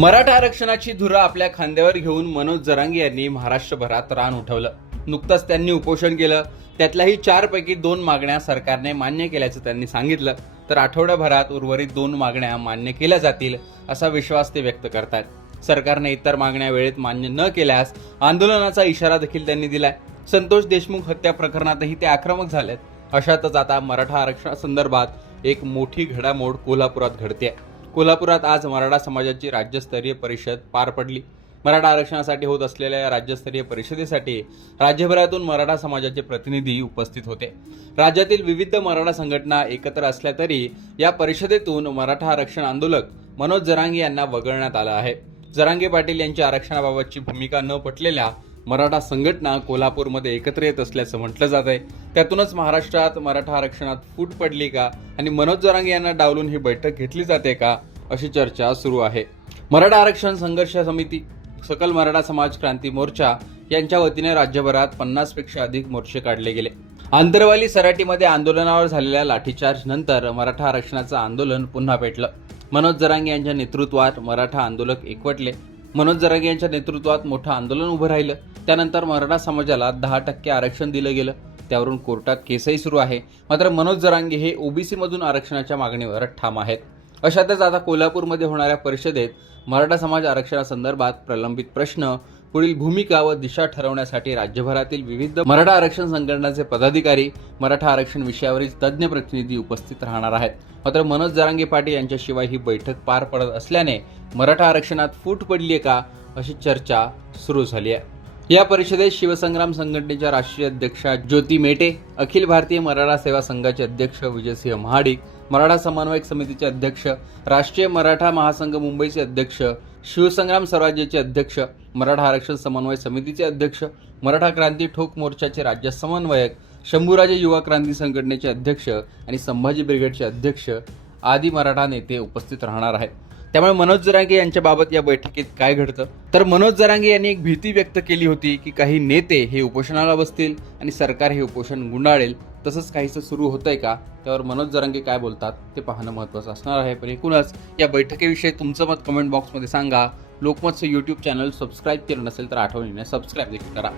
मराठा आरक्षणाची धुरा आपल्या खांद्यावर घेऊन मनोज जरांगे यांनी महाराष्ट्रभरात रान उठवलं. नुकतंच त्यांनी उपोषण केलं. त्यातल्याही चारपैकी दोन मागण्या सरकारने मान्य केल्याचं त्यांनी सांगितलं. तर आठवड्याभरात उर्वरित दोन मागण्या मान्य केल्या जातील असा विश्वास ते व्यक्त करतात. सरकारने इतर मागण्या वेळेत मान्य न केल्यास आंदोलनाचा इशारा देखील त्यांनी दिलाय. संतोष देशमुख हत्या प्रकरणातही ते आक्रमक झालेत. अशातच आता मराठा आरक्षणासंदर्भात एक मोठी घडामोड कोल्हापुरात घडते कोल्हापुरात आज मराठा समाजाची राज्यस्तरीय परिषद पार पडली. मराठा आरक्षणासाठी होत असलेल्या या राज्यस्तरीय परिषदेसाठी राज्यभरातून मराठा समाजाचे प्रतिनिधी उपस्थित होते. राज्यातील विविध मराठा संघटना एकत्र असल्या तरी या परिषदेतून मराठा आरक्षण आंदोलक मनोज जरांगे यांना वगळण्यात आलं आहे. जरांगे पाटील यांची आरक्षणाबाबतची भूमिका न पटलेल्या मराठा संघटना कोल्हापूरमध्ये एकत्र येत असल्याचं म्हटलं जात आहे. त्यातूनच महाराष्ट्रात मराठा आरक्षणात फूट पडली का? आणि मनोज जरांगे यांना डावलून ही बैठक घेतली जाते का? अशी चर्चा सुरू आहे. मराठा आरक्षण संघर्ष समिती सकल मराठा समाज क्रांती मोर्चा यांच्या वतीने राज्यभरात पन्नासपेक्षा अधिक मोर्चे काढले गेले. आंतरवाली सराटीमध्ये आंदोलनावर झालेल्या लाठीचार्ज नंतर मराठा आरक्षणाचं आंदोलन पुन्हा पेटलं. मनोज जरांगे यांच्या नेतृत्वात मराठा आंदोलक एकवटले. मनोज जरागे यांच्या नेतृत्वात मोठं आंदोलन उभं राहिलं. त्यानंतर मराठा समाजाला दहा टक्के आरक्षण दिलं गेलं. त्यावरून कोर्टात केसही सुरू आहे. मात्र मनोज जरांगे हे ओबीसीमधून आरक्षणाच्या मागणीवर ठाम आहेत. अशातच आता कोल्हापूरमध्ये होणाऱ्या परिषदेत मराठा समाज आरक्षणासंदर्भात प्रलंबित प्रश्न पुढील भूमिका व दिशा ठरवण्यासाठी राज्यभरातील विविध मराठा आरक्षण संघटनांचे पदाधिकारी मराठा आरक्षण विषयावरील तज्ज्ञ प्रतिनिधी उपस्थित राहणार आहेत. मात्र मनोज जरांगे पाटील यांच्याशिवाय ही बैठक पार पडत असल्याने मराठा आरक्षणात फूट पडली आहे का अशी चर्चा सुरू झाली आहे या परिषदेत शिवसंग्राम संघटनेच्या राष्ट्रीय अध्यक्षा ज्योती मेटे अखिल भारतीय मराठा सेवा संघाचे अध्यक्ष विजयसिंह महाडिक मराठा समन्वयक समितीचे अध्यक्ष राष्ट्रीय मराठा महासंघ मुंबईचे अध्यक्ष शिवसंग्राम स्वराज्याचे अध्यक्ष मराठा आरक्षण समन्वय समितीचे अध्यक्ष मराठा क्रांती ठोक मोर्चाचे राज्य समन्वयक शंभूराजे युवा क्रांती संघटनेचे अध्यक्ष आणि संभाजी ब्रिगेडचे अध्यक्ष आदी मराठा नेते उपस्थित राहणार आहेत. त्यामुळे मनोज जरांगे यांच्याबाबत या बैठकीत काय घडतं? तर मनोज जरांगे यांनी एक भीती व्यक्त केली होती की काही नेते हे उपोषणाला बसतील आणि सरकार हे उपोषण गुंडाळेल. तसंच काहीसं सुरू होतंय का? त्यावर मनोज जरांगे काय बोलतात ते पाहणं महत्त्वाचं असणार आहे. पण एकूणच या बैठकीविषयी तुमचं मत कमेंट बॉक्समध्ये सांगा. लोकमतचं यूट्यूब चॅनल सबस्क्राईब केलं नसेल तर आठवणीने सबस्क्राईब देखील करा.